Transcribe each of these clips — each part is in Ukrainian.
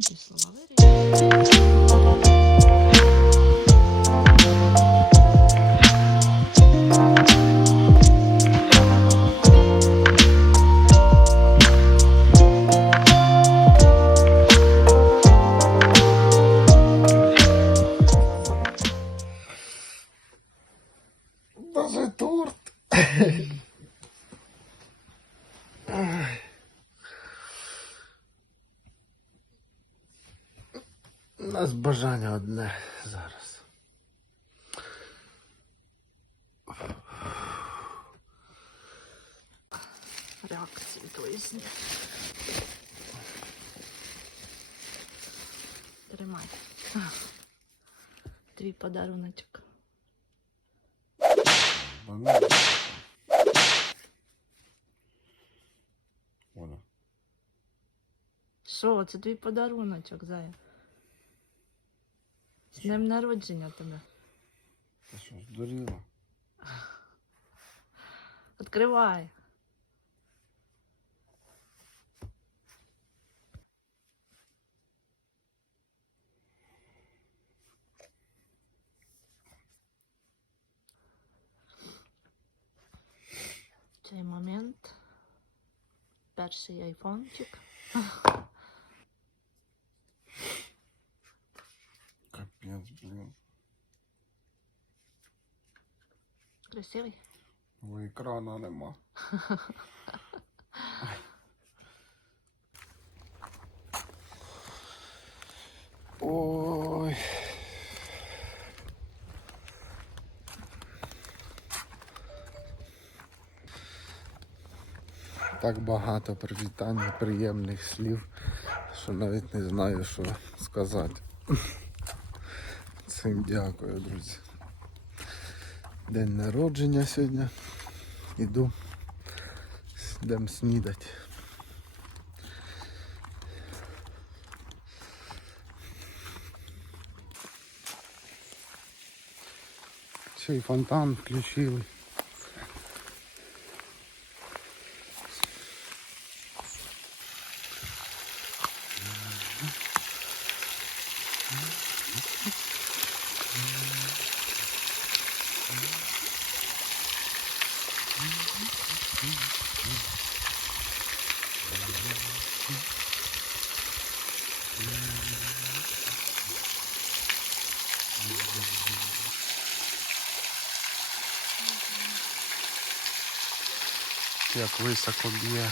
Ті слова Тримай. Твій подаруночок. Оля. Що, це твій подаруночок, Зая? З днем народження тебе. Ти що, здуріла? Відкривай. Цей момент перший айфончик. Капець, блін. Красивий. Бо екрана нема. Так багато привітань, приємних слів, що навіть не знаю, що сказати. Цим дякую, друзі. День народження сьогодні. Іду. Йдемо снідати. Ще й фонтан включили. Як високо б'є.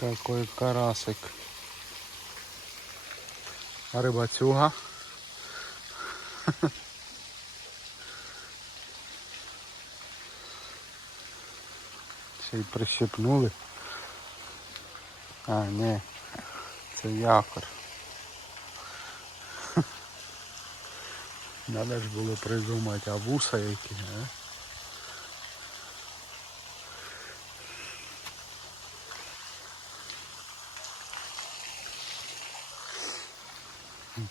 Какой карасик. А Ще й прищепнули. А, ні. Це якор. Надо ж було придумати, а вуса які, а?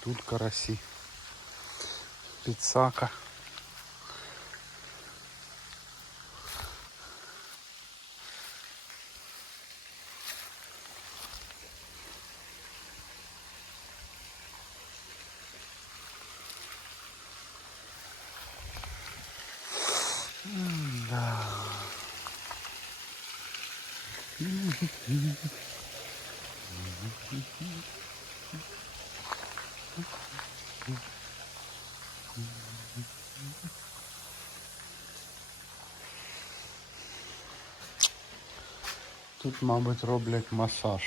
Тут карасі. Підсака. Тут, мабуть, роблять масаж.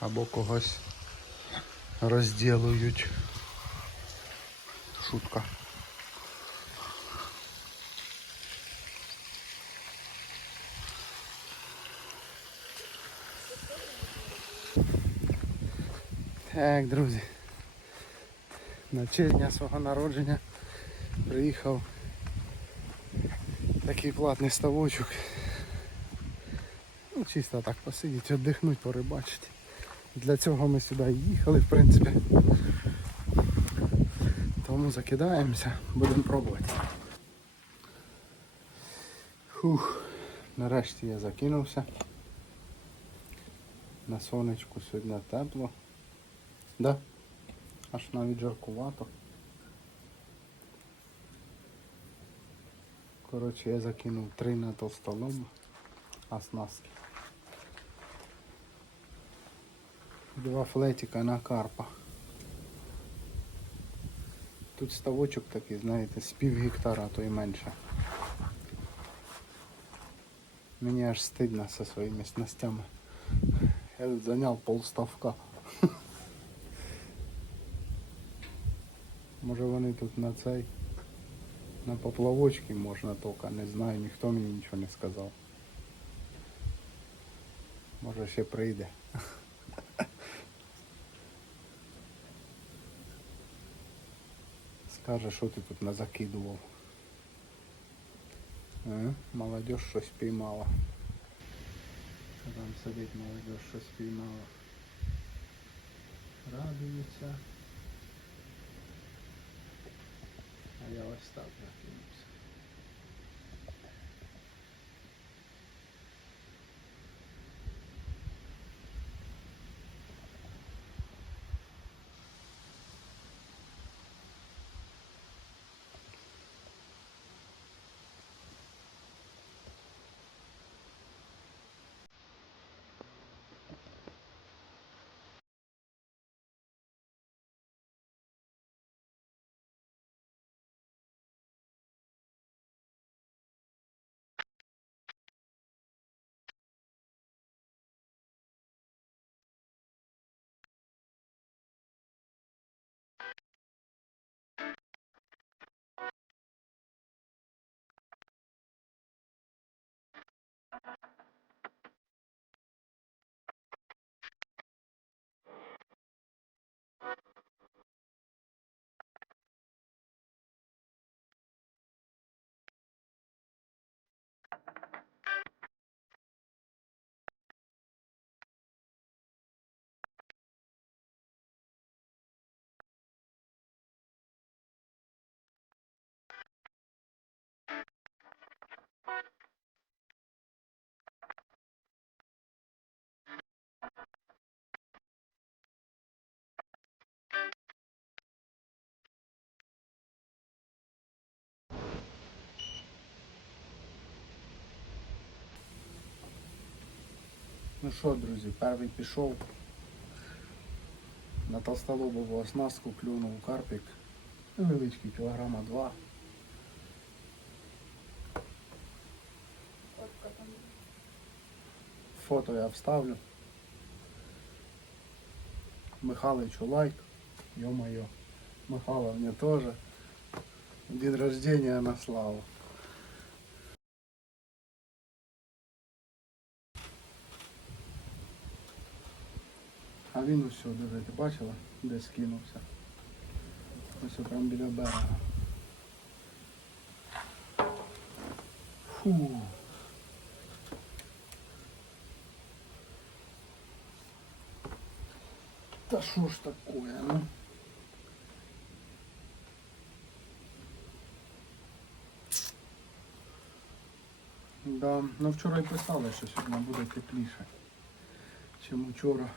Або когось розділують. Шутка. Так, друзі. На честь дня свого народження приїхав Такий платний ставочок. Ну, чисто так посидіти, віддихнути, порибачити. Для цього ми сюди їхали, в принципі. Тому закидаємося, будемо пробувати. Фух, нарешті я закинувся. На сонечку сьогодні тепло. Да? Аж навіть жаркувато. Коротше, я закинув три на толстолом оснастки. Два флетика на карпа. Тут ставочок такий, знаєте, з пів гектара, то й менше. Мені аж стидно зі своїми снастями. Я тут зайняв полставка. Може вони тут на цей, на поплавочки можна тільки, не знаю, ніхто мені нічого не сказав. Може ще прийде. Скаже, що ти тут назакидував. Е, молодежь щось піймала. Там сидить молодежь щось піймала. Радується. А я ось так закинувся. Ну що, друзі, перший пішов. На толстолобову оснастку клюнув карпік. Невеличкий, кілограма два. Фото я вставлю. Михалычу лайк. Ё-моё. Михайло мне тоже. День рождения на славу. А він усе, диви, ти бачила, де скинувся. Ось прям біля берега. Фу. Та що ж такое, ну? Да, ну вчора й писали, що сьогодні буде тепліше, чим вчора.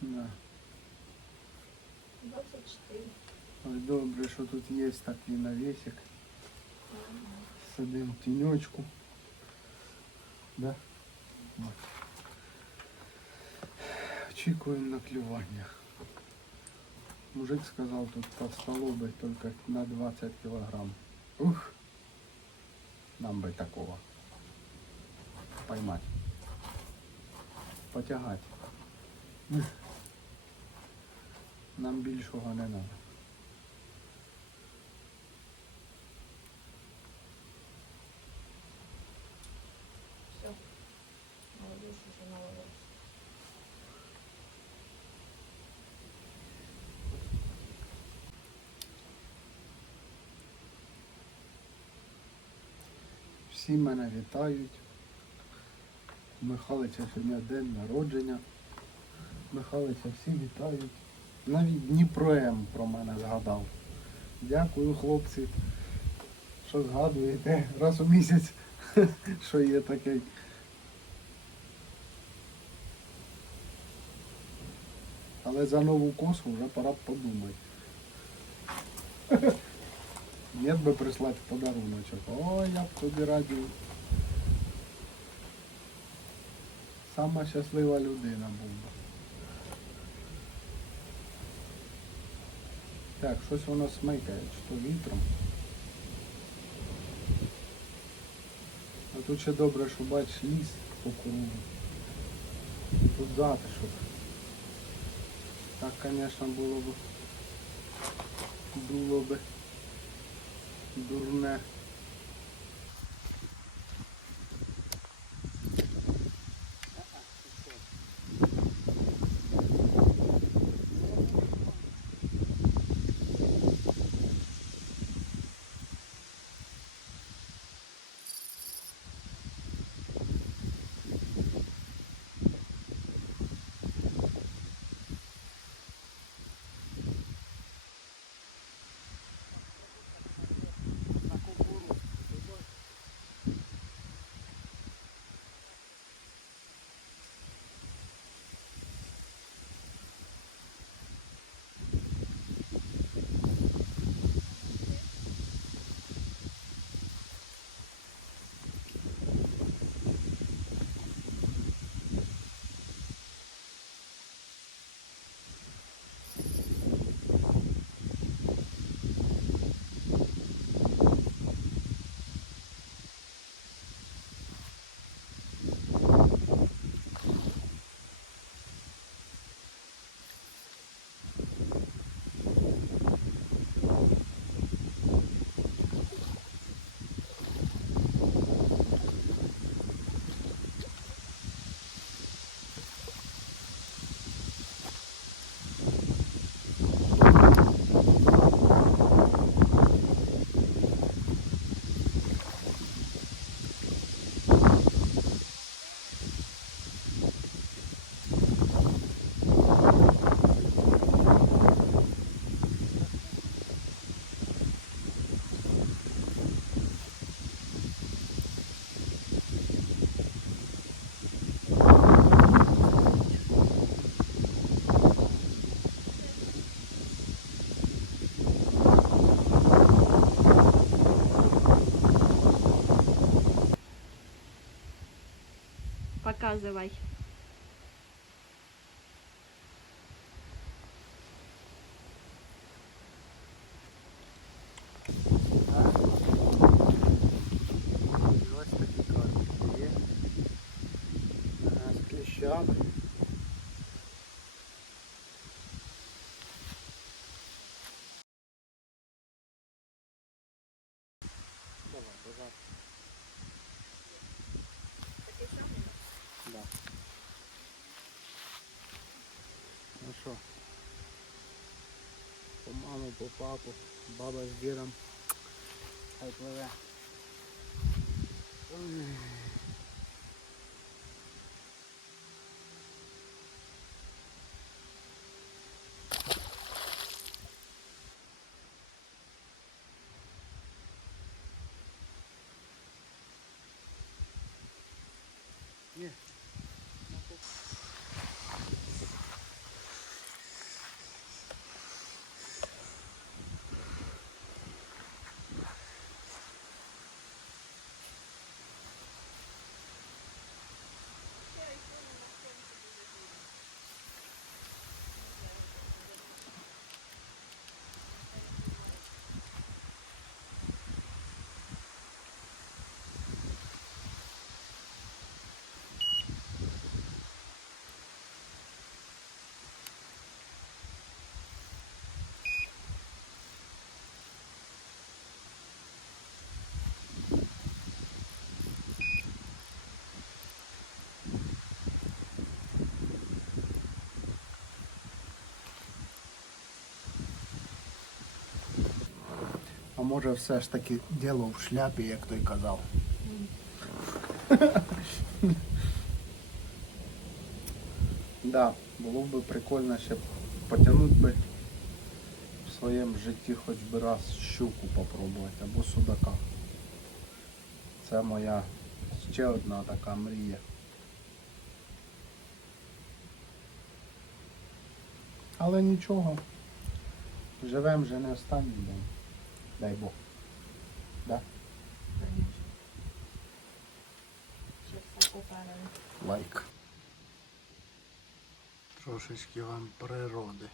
Да. 24. Ой, добре, що тут є такий навісик. Сидим в тіньочку. Да? От. Очікуємо на клювання. Мужик сказав, тут толстолобый только на 20 килограмм. Ух! Нам би такого. Поймать. Потягать. Нам більшого не треба. Все. Молодежь уже наловилась. Всі мене вітають. У Михалича сьогодні день народження. Михалича всі вітають. Навіть Дніпро М про мене згадав. Дякую, хлопці, що згадуєте раз у місяць, що є такий. Але за нову косу вже пора подумати. Нет би прислати подаруночок. Ой, я б тобі радів. Сама щаслива людина була. Так, щось воно смикає, чи то вітром. А тут ще добре, що бачиш ліс по. Тут затишок. Так, звісно, було б було б дурне. Показывай. Ось такі карпики є. Ага, З кліщами. Давай, давай. Да. Ну що? По маму, по папу, баба з дідом. Хай пливе. Може все ж таки діло в шляпі, як той казав. Да, було б прикольно ще потягнути би в своєму житті хоч би раз щуку попробувати або судака. Це моя ще одна така мрія. Але нічого. Живем вже не останній день. Дай Бог. Да? Лайк. Трошечки вам природи.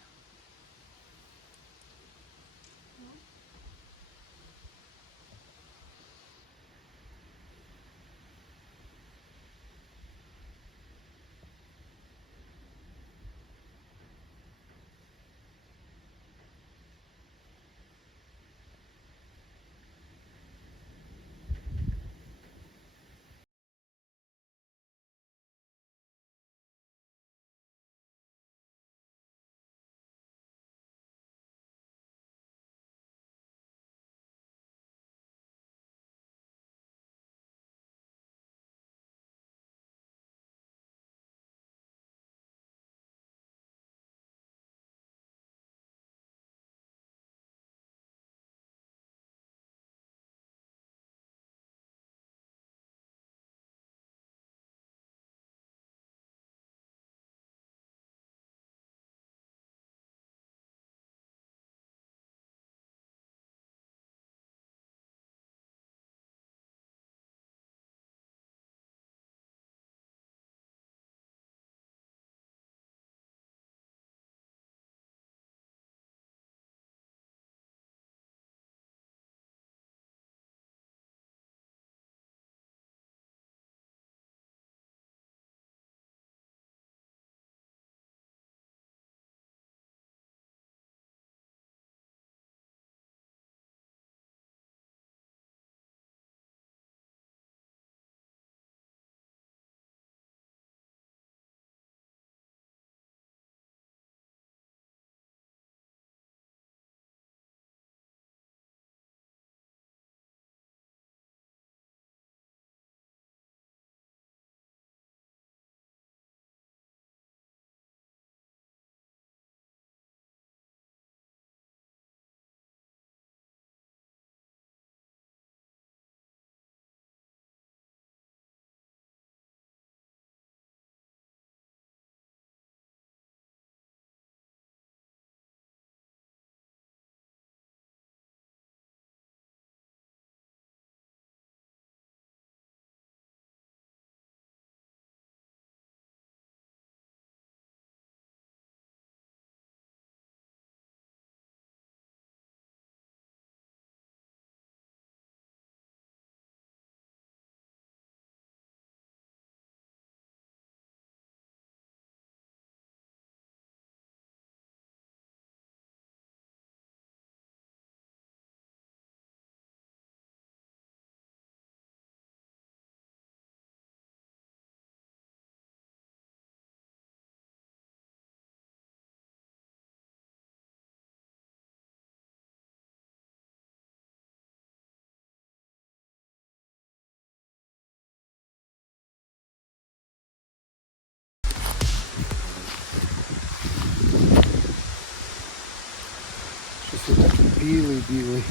Він такий білий, білий.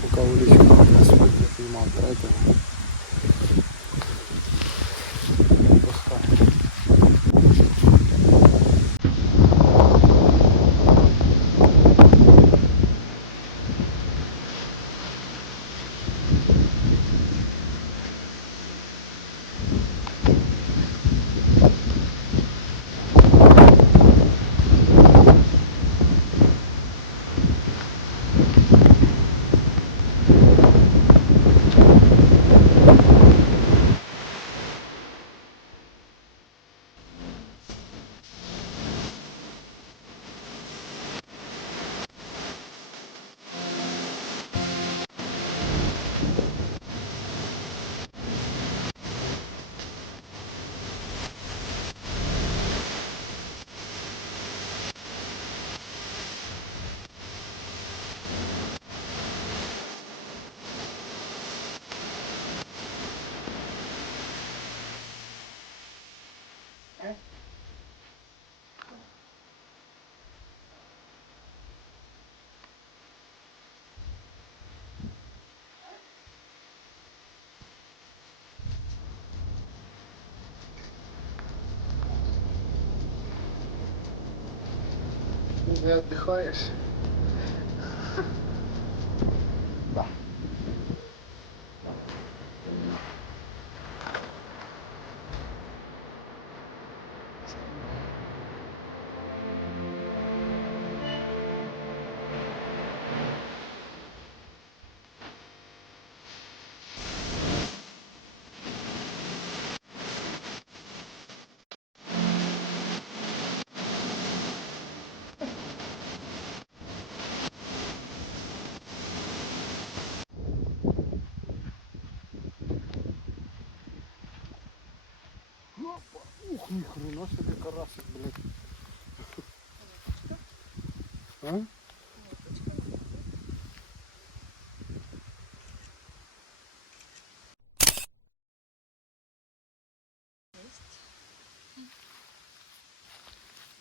Поки улічку на сьогодні піймав третього. Не віддихаєш? Опа. Ни хрена себе карасик, блядь. А?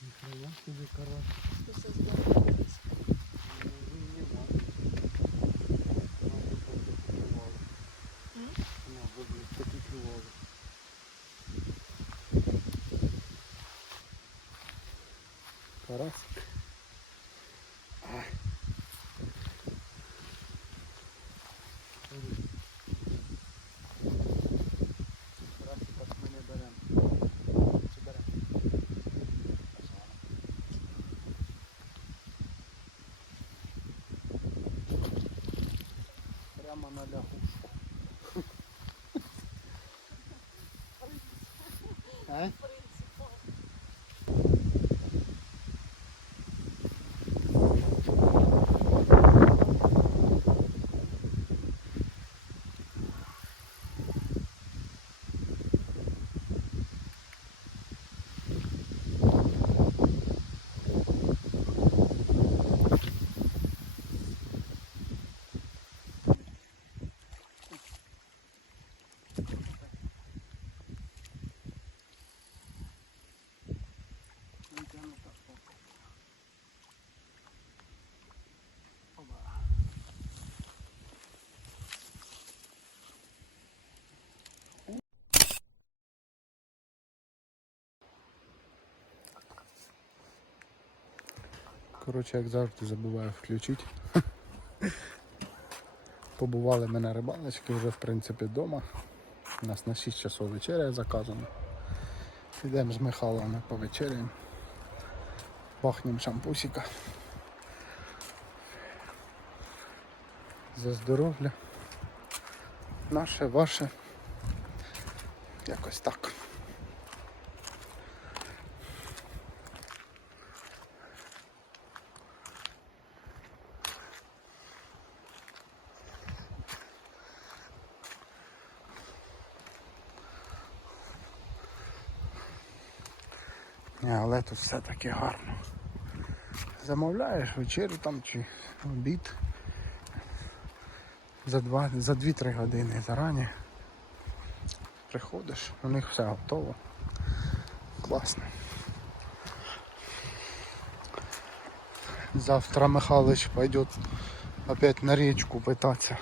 Ни хрена себе карасик. Что создавалось. Ну, не надо. Надо бы клювало. М? Надо бы таки клювало. Карасик. Ай. Смотри. Карасика ж ми не беремо. Чи беремо? Пошла. Прямо на лягушку. А? Коротше, як завжди забуваю включити. Побували ми на вже в принципі вдома. У нас на 6 часов вечеря заказана. Підемо з Михайлами повечеряємо. Бахнем шампусика. За здоров'я. Наше, ваше. Якось так. Але тут все таки гарно. Замовляєш вечерю там чи обід за два, за 2-3 години зарані. Приходиш, у них все готово. Класно. Завтра Михайлович пойдет опять на речку пытаться.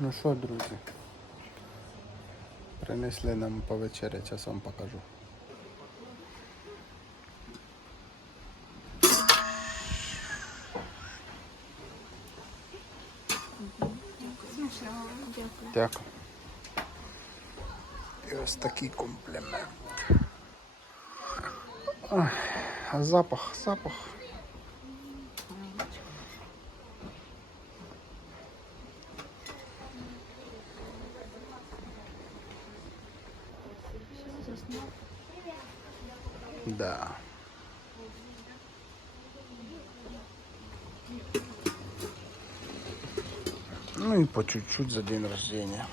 Ну що, друзі? Принесли нам повечеря, зараз вам покажу. Дякую. І ось такий комплімент. Запах, запах. Все, заснув. Да. Ну и по чуть-чуть за день рождения.